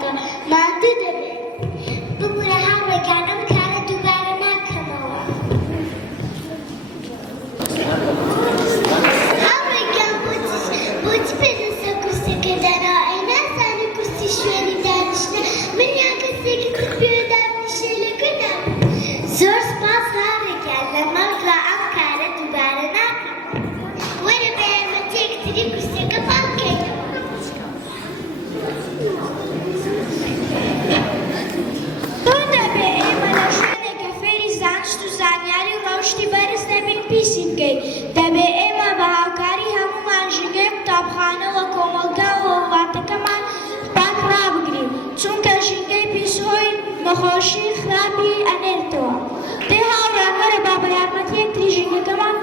ناکە ماندوو دەبێت ببوورە هاوڕێکان ئەم کارە دووبارە ناکەمەوە هاوڕێکان بۆچی پێدەستە کورسەکە دانەوە ئەی نازانی کورسی شوێنی دانیشتە منیان کەسێکی تر پێوە دانیشێ لەگە نابوو زۆر سپاس هاوڕێکان لەمەڕ ئەم کارە دووبارە ناکەم وەرە بە یارمەتی یەکتری کورسەکە پاک بکەینەوە تۆ دەبێ ئێمە لە شوێنێکە فێری زانست و زانیاری و ڕەوشتی بەرز دەبین پیسی بکەین دەبێ ئێمە بە هاوکاری هەموومان ژنگەی قوتابخانەوە کۆمەلگاوە وڵاتەکەمان پاک ڕابگرین چونکە ژنگەی پیسۆی نەخۆشی خراپی ئەنێرتەوە دەی هاوڕان وەرە با بە یارمەتی یەکتری ژنگەکەمان